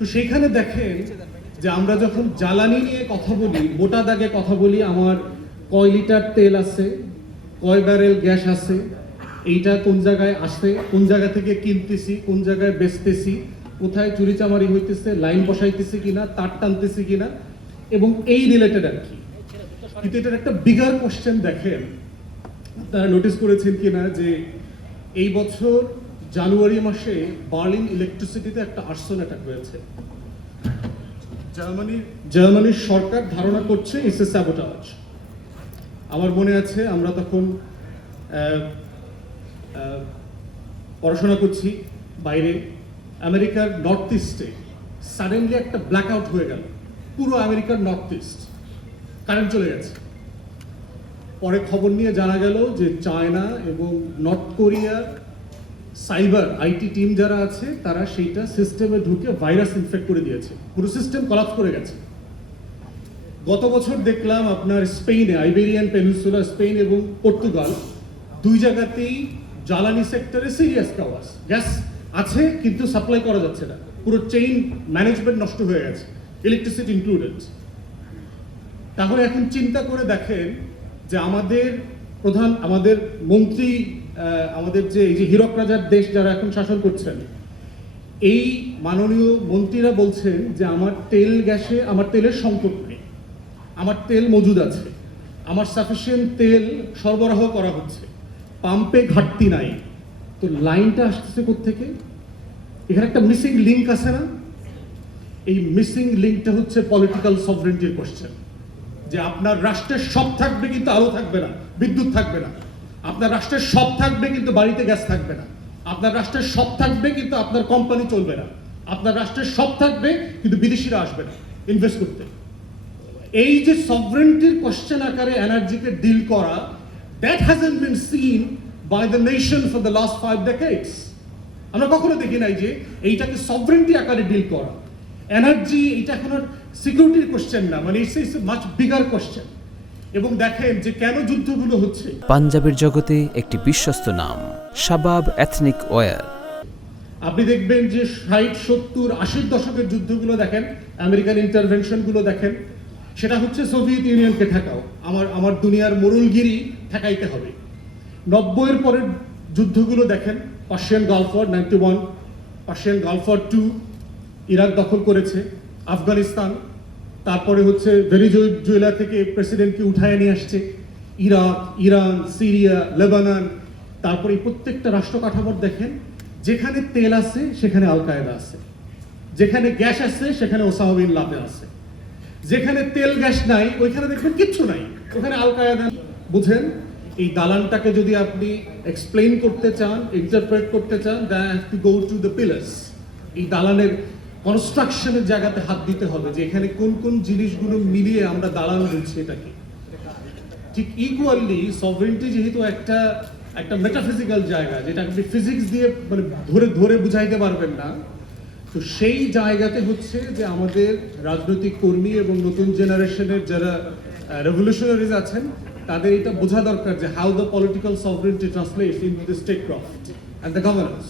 তো সেইখানে দেখেন যে আমরা যখন জ্বালানি নিয়ে কথা বলি, মোটা দাগে কথা বলি, আমার কয় লিটার তেল আছে, কয় ব্যারেল গ্যাস আছে, এইটা কোন জায়গায় আসে, কোন জায়গা থেকে কিনতেছি, কোন জায়গায় বেচতেছি, কোথায় চুরিচামারি হইতেছে, লাইন বসাইতেছি কিনা, তার টানতেছি কিনা, এবং এই রিলেটেড আর কি। কিন্তু এটার একটা বিগার কোশ্চেন দেখেন, আপনারা নোটিস করেছেন কিনা যে এই বছর জানুয়ারি মাসে বার্লিন ইলেকট্রিসিটিতে একটা আর্সন অ্যাটাক হয়েছে। জার্মানির সরকার ধারণা করছে ইটস এ স্যাবোটাজ। আমার মনে আছে আমরা তখন পড়াশোনা করছি বাইরে, আমেরিকার নর্থ ইস্টে সাডেনলি একটা ব্ল্যাক আউট হয়ে গেল, পুরো আমেরিকার নর্থ ইস্ট কারেন্ট চলে গেছে। পরে খবর নিয়ে জানা গেল যে চায়না এবং নর্থ কোরিয়ার সাইবার আইটি টিম যারা আছে তারা সেইটা সিস্টেমে ঢুকে ভাইরাস ইনফেক্ট করে দিয়েছে, পুরো সিস্টেম কলাপস করে গেছে। গত বছর দেখলাম আপনার স্পেনে, আইবেরিয়ান পেনিনসুলা, স্পেন এবং পর্তুগাল, দুই জায়গাতেই জ্বালানি সেক্টরে সিরিয়াস কাওয়াস, গ্যাস আছে কিন্তু সাপ্লাই করা যাচ্ছে না, পুরো চেইন ম্যানেজমেন্ট নষ্ট হয়ে গেছে, ইলেকট্রিসিটি ইনক্লুডেড। তাহলে এখন চিন্তা করে দেখেন যে আমাদের মন্ত্রী, আমাদের যে এই যে হীরক রাজার দেশ যারা এখন শাসন করছেন, এই মাননীয় মন্ত্রীরা বলছেন যে আমার তেলের সংকট নেই, আমার তেল মজুদ আছে, আমার সাফিসিয়েন্ট তেল সরবরাহ করা হচ্ছে, পাম্পে ঘাটতি নাই। তো লাইনটা আসতেছে কোত্থেকে? এখানে একটা মিসিং লিঙ্ক আছে না? এই মিসিং লিঙ্কটা হচ্ছে পলিটিক্যাল সভরেন্টির কোশ্চেন, যে আপনার রাষ্ট্রের সব থাকবে কিন্তু আলো থাকবে না, বিদ্যুৎ থাকবে না। আপনার রাষ্ট্রের সব থাকবে কিন্তু বাড়িতে গ্যাস থাকবে না। আপনার রাষ্ট্রের সব থাকবে কিন্তু আপনার কোম্পানি চলবে না। আপনার রাষ্ট্রের সব থাকবে কিন্তু বিদেশিরা আসবে না ইনভেস্ট করতে। এই যে সভরেন্টির কোশ্চেন আকারে এনার্জিকে ডিল করা, that hasn't been seen by the nation for the last 5 decades। আমরা কখনো দেখি নাই যে এইটাকে সভরেন্টি আকারে ডিল করা। এনার্জি এটা এখন আর সিকিউরিটির কোশ্চেন না, মানে ইটস মাচ বিগার কোশ্চেন। এবং দেখেন যে কেন যুদ্ধগুলো হচ্ছে। পাঞ্জাবের জগতে একটি বিশ্বস্ত নাম, শাবাব এথনিক ওয়্যার। আপনি দেখবেন যে 60, 70, 80 দশকের যুদ্ধগুলো দেখেন, আমেরিকান ইন্টারভেনশনগুলো দেখেন, সেটা হচ্ছে সোভিয়েত ইউনিয়নকে ঠেকাও, আমার দুনিয়ার মোরলগিরি ঠেকাইতে হবে। 90-এর পরের যুদ্ধগুলো দেখেন, Persian Gulf War 91, Persian Gulf War 2, Iraq দখল করেছে, আফগানিস্তান, তারপরে হচ্ছে ভেনেজুয়েলা থেকে প্রেসিডেন্টকে উঠায় নিয়ে আসছে, ইরাক, ইরান, সিরিয়া, লেবানন। তারপরে প্রত্যেকটা রাষ্ট্র কাঠামোর দেখেন, যেখানে তেল আছে সেখানে আল কায়েদা আছে, যেখানে গ্যাস আছে সেখানে ওসামা বিন লাদেন আছে, যেখানে তেল গ্যাস নাই ওইখানে দেখবেন কিচ্ছু নাই, ওখানে আল কায়েদা। বুঝেন, এই দালানটাকে যদি আপনি এক্সপ্লেইন করতে চান, ইন্টারপ্রেট করতে চান, that have to go to the pillars. এই দালানের কনস্ট্রাকশনের জায়গাতে হাত দিতে হবে, যে এখানে কোন কোন জিনিসগুলো মিলিয়ে আমরা দালান বলছি এটাকে। ঠিক ইকুয়ালি সভরেন্টি যেহেতু একটা মেটাফিজিক্যাল জায়গা, যেটা আপনি ফিজিক্স দিয়ে মানে ধরে বুঝাইতে পারবেন না, তো সেই জায়গাতে হচ্ছে যে আমাদের রাজনৈতিক কর্মী এবং নতুন জেনারেশনের যারা রেভলিউশনারিজ আছেন, তাদের এটা বোঝা দরকার যে how the political sovereignty translates into the statecraft and the governance.